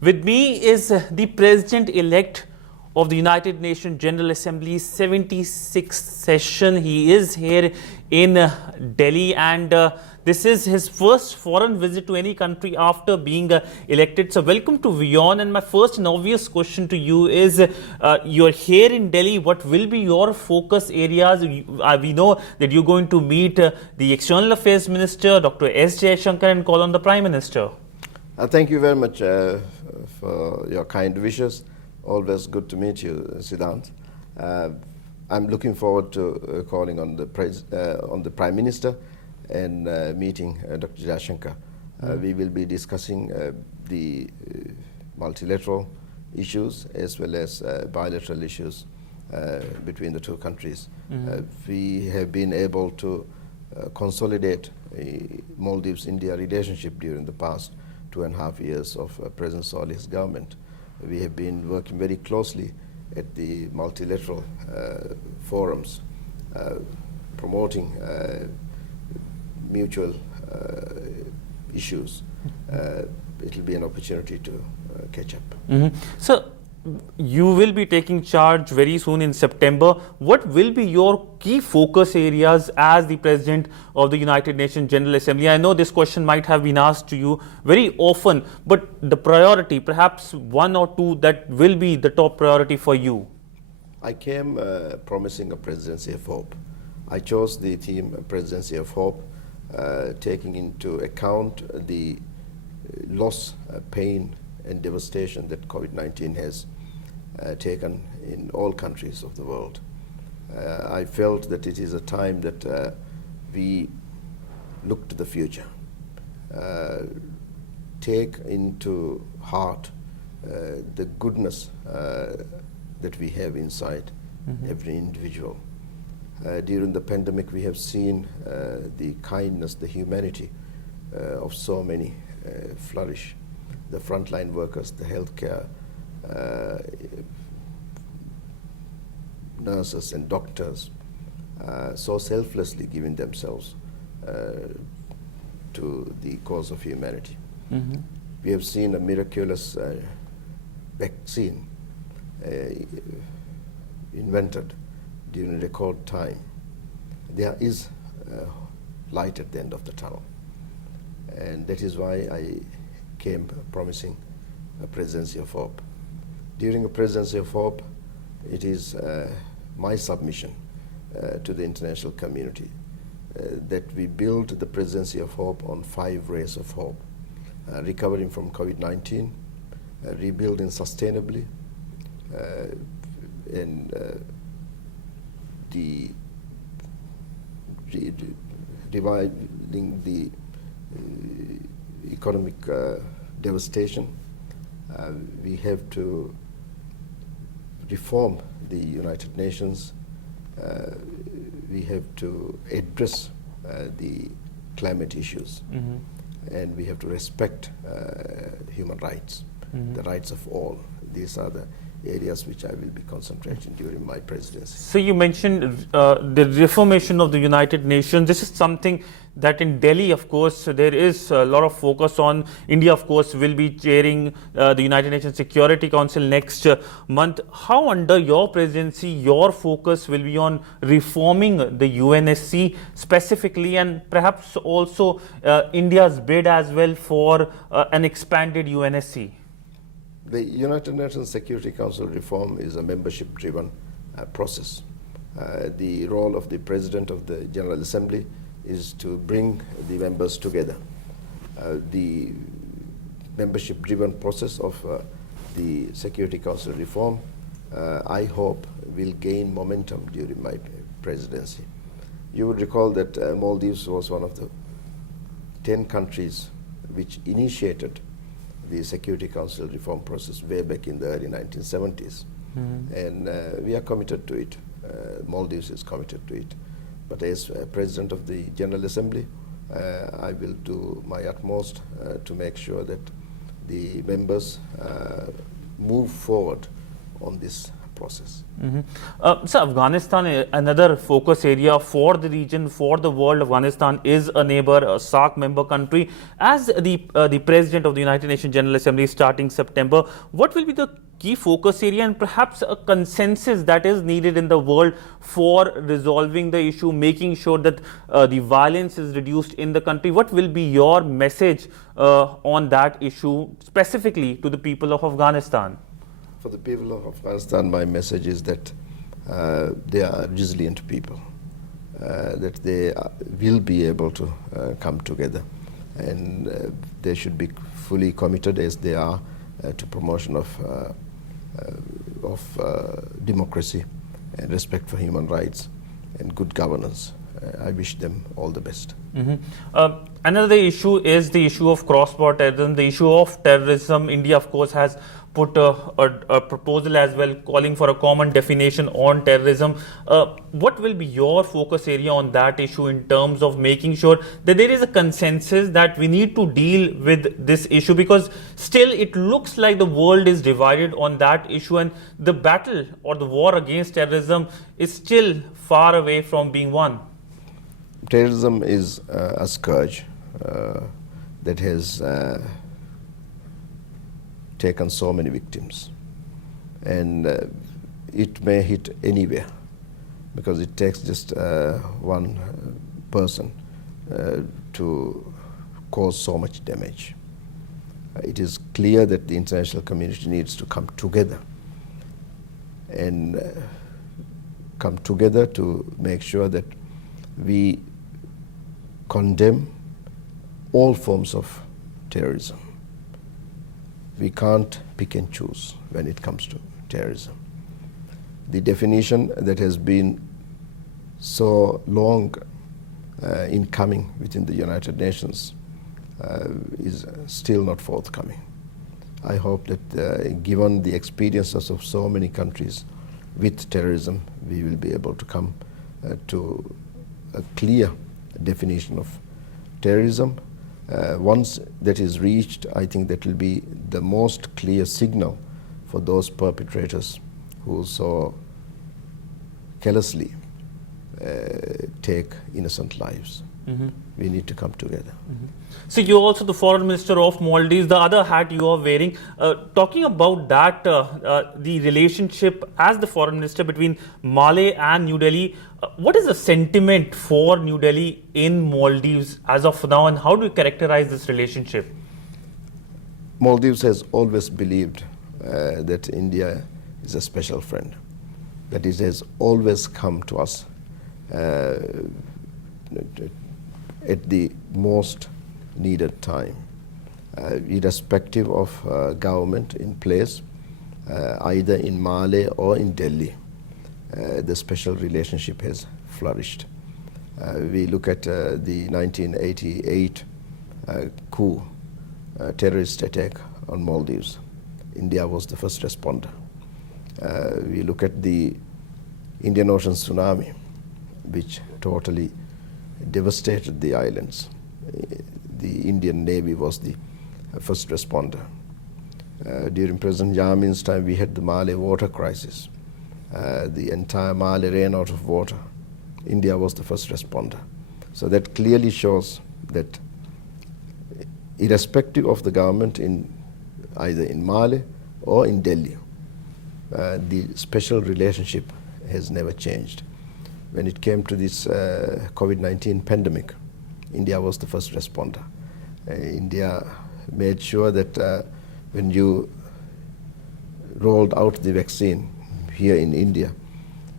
With me is the President-elect of the United Nations General Assembly's 76th session. He is here in Delhi, and this is his first foreign visit to any country after being elected. So welcome to WION, and my first and obvious question to you is, you're here in Delhi, what will be your focus areas? We know that you're going to meet the External Affairs Minister, Dr. S. Jaishankar, and call on the Prime Minister. Thank you very much for your kind wishes. Always good to meet you, Sidhant. I'm looking forward to calling on the Prime Minister and meeting Dr. Jaishankar. We will be discussing the multilateral issues as well as bilateral issues between the two countries. We have been able to consolidate Maldives-India relationship during the past 2.5 years of President Salih's government. We have been working very closely at the multilateral forums, promoting mutual issues. It will be an opportunity to catch up. So, you will be taking charge very soon in September. What will be your key focus areas as the President of the United Nations General Assembly? I know this question might have been asked to you very often, but the priority, perhaps one or two that will be the top priority for you. I came promising a presidency of hope. I chose the theme Presidency of Hope, taking into account the loss, pain, and devastation that COVID-19 has taken in all countries of the world. I felt that it is a time that we look to the future, take into heart the goodness that we have inside every individual. During the pandemic, we have seen the kindness, the humanity of so many flourish. The frontline workers, the healthcare, nurses and doctors, so selflessly giving themselves to the cause of humanity. We have seen a miraculous vaccine invented during record time. There is light at the end of the tunnel, and that is why I came promising a presidency of hope. During a presidency of hope, it is my submission to the international community that we build the presidency of hope on 5 rays of hope: recovering from COVID-19, rebuilding sustainably, and reviving the economic devastation. We have to reform the United Nations. We have to address the climate issues, and we have to respect human rights, the rights of all. These are the areas which I will be concentrating during my presidency. So you mentioned the reformation of the United Nations. This is something that in Delhi, of course, there is a lot of focus on. India, of course, will be chairing the United Nations Security Council next month. How, under your presidency, your focus will be on reforming the UNSC specifically, and perhaps also India's bid as well for an expanded UNSC? The United Nations Security Council reform is a membership-driven process. The role of the President of the General Assembly is to bring the members together. The membership-driven process of the Security Council reform, I hope, will gain momentum during my presidency. You would recall that Maldives was one of the 10 countries which initiated the Security Council reform process way back in the early 1970s. And we are committed to it. Maldives is committed to it. But as President of the General Assembly, I will do my utmost to make sure that the members move forward on this process. So Afghanistan, another focus area for the region, for the world. Afghanistan is a neighbor, a SAARC member country. As the President of the United Nations General Assembly starting September, what will be the key focus area and perhaps a consensus that is needed in the world for resolving the issue, making sure that the violence is reduced in the country? What will be your message on that issue specifically to the people of Afghanistan? For the people of Afghanistan, my message is that they are resilient people, that they will be able to come together, and they should be fully committed as they are to promotion of democracy and respect for human rights and good governance. I wish them all the best. Another issue is the issue of cross-border terrorism, the issue of terrorism. India, of course, has put a proposal as well calling for a common definition on terrorism. What will be your focus area on that issue in terms of making sure that there is a consensus that we need to deal with this issue, because still it looks like the world is divided on that issue and the battle or the war against terrorism is still far away from being won? Terrorism is a scourge that has taken so many victims, and it may hit anywhere because it takes just one person to cause so much damage. It is clear that the international community needs to come together and come together to make sure that we condemn all forms of terrorism. We can't pick and choose when it comes to terrorism. The definition that has been so long in coming within the United Nations is still not forthcoming. I hope that given the experiences of so many countries with terrorism, we will be able to come to a clear definition of terrorism. Once that is reached, I think that will be the most clear signal for those perpetrators who so carelessly take innocent lives. We need to come together. So you're also the foreign minister of Maldives, the other hat you are wearing. Talking about that, the relationship as the foreign minister between Male and New Delhi, what is the sentiment for New Delhi in Maldives as of now, and how do you characterize this relationship? Maldives has always believed that India is a special friend, that it has always come to us at the most needed time, irrespective of government in place, either in Male or in Delhi. The special relationship has flourished. We look at the 1988 coup, terrorist attack on Maldives. India was the first responder. We look at the Indian Ocean tsunami, which totally devastated the islands. The Indian Navy was the first responder. During President Yamin's time, we had the Male water crisis. The entire Male ran out of water. India was the first responder. So that clearly shows that irrespective of the government in either in Male or in Delhi, the special relationship has never changed. When it came to this COVID-19 pandemic, India was the first responder. India made sure that when you rolled out the vaccine here in India,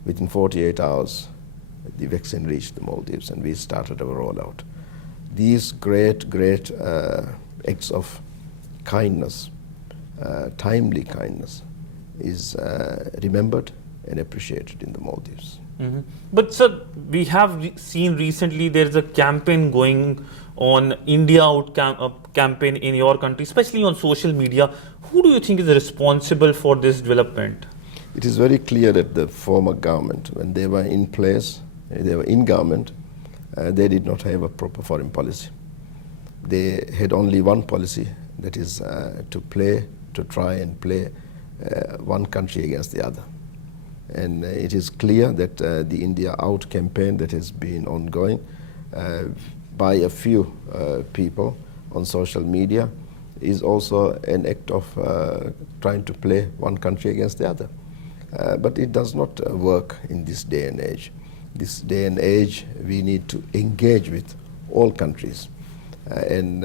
within 48 hours, the vaccine reached the Maldives and we started our rollout. These great acts of kindness, timely kindness, is remembered and appreciated in the Maldives. But sir, we have seen recently there is a campaign going on, India Out campaign in your country, especially on social media. Who do you think is responsible for this development? It is very clear that the former government, when they were in place, they were in government, they did not have a proper foreign policy. They had only one policy, that is to try and play one country against the other. And it is clear that the India Out campaign that has been ongoing by a few people on social media is also an act of trying to play one country against the other. But it does not work in this day and age. This day and age, we need to engage with all countries. And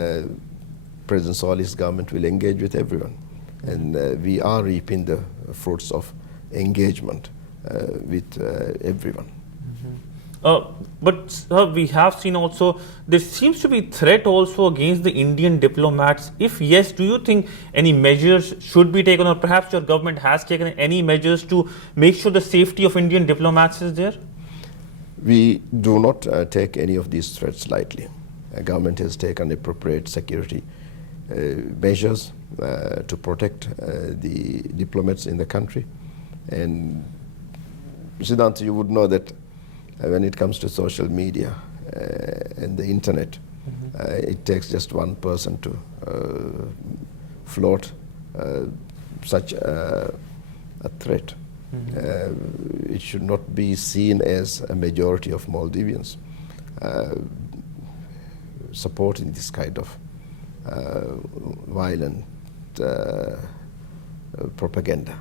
President Salih's government will engage with everyone. And we are reaping the fruits of engagement with everyone. But we have seen also, there seems to be threat also against the Indian diplomats. If yes, do you think any measures should be taken, or perhaps your government has taken any measures to make sure the safety of Indian diplomats is there? We do not take any of these threats lightly. The government has taken appropriate security measures to protect the diplomats in the country. And Sidhant, you would know that when it comes to social media and the internet, it takes just one person to float such a threat. It should not be seen as a majority of Maldivians supporting this kind of violent propaganda.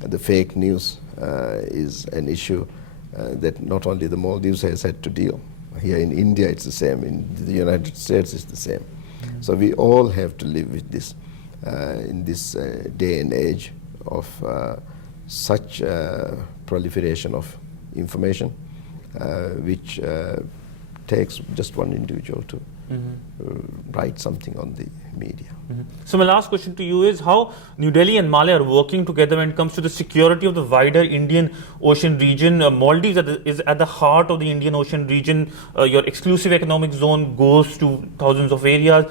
The fake news is an issue that not only the Maldives has had to deal. Here in India it's the same, in the United States it's the same. So we all have to live with this in this day and age of such proliferation of information which takes just one individual to write something on the media. So my last question to you is how New Delhi and Male are working together when it comes to the security of the wider Indian Ocean region. Maldives is at the heart of the Indian Ocean region. Your exclusive economic zone goes to thousands of areas.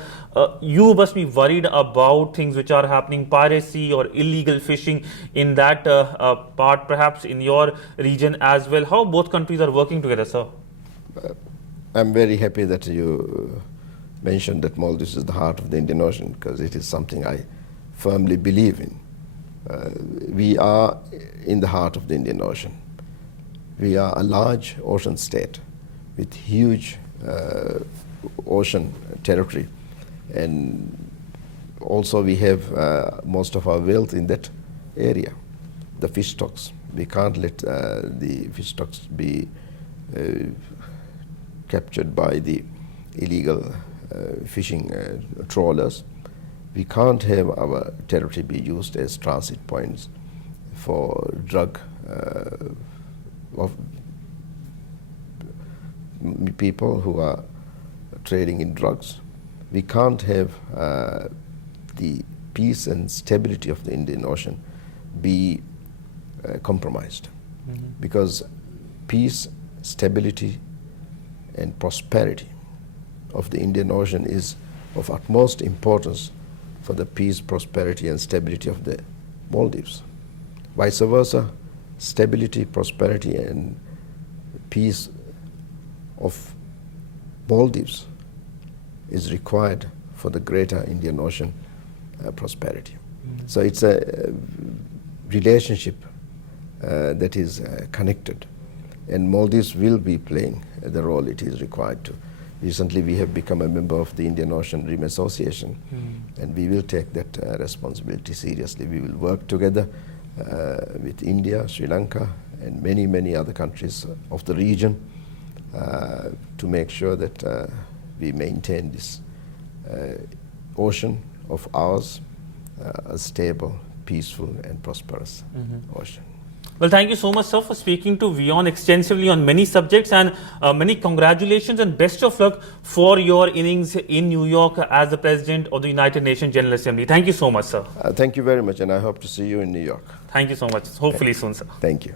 You must be worried about things which are happening, piracy or illegal fishing in that part, perhaps in your region as well. How both countries are working together, sir? I'm very happy that you mentioned that Maldives is the heart of the Indian Ocean, because it is something I firmly believe in. We are in the heart of the Indian Ocean. We are a large ocean state with huge ocean territory, and also we have most of our wealth in that area. The fish stocks, we can't let the fish stocks be captured by the illegal fishing trawlers. We can't have our territory be used as transit points for drug of people who are trading in drugs. We can't have the peace and stability of the Indian Ocean be compromised, because peace, stability and prosperity of the Indian Ocean is of utmost importance for the peace, prosperity and stability of the Maldives. Vice versa, stability, prosperity and peace of Maldives is required for the greater Indian Ocean prosperity. So it's a relationship that is connected, and Maldives will be playing the role it is required to. Recently we have become a member of the Indian Ocean Rim Association, and we will take that responsibility seriously. We will work together with India, Sri Lanka and many, many other countries of the region to make sure that we maintain this ocean of ours, a stable, peaceful and prosperous ocean. Well, thank you so much, sir, for speaking to WION extensively on many subjects, and many congratulations and best of luck for your innings in New York as the President of the United Nations General Assembly. Thank you so much, sir. Thank you very much, and I hope to see you in New York. Thank you so much. Hopefully soon, sir. Thank you.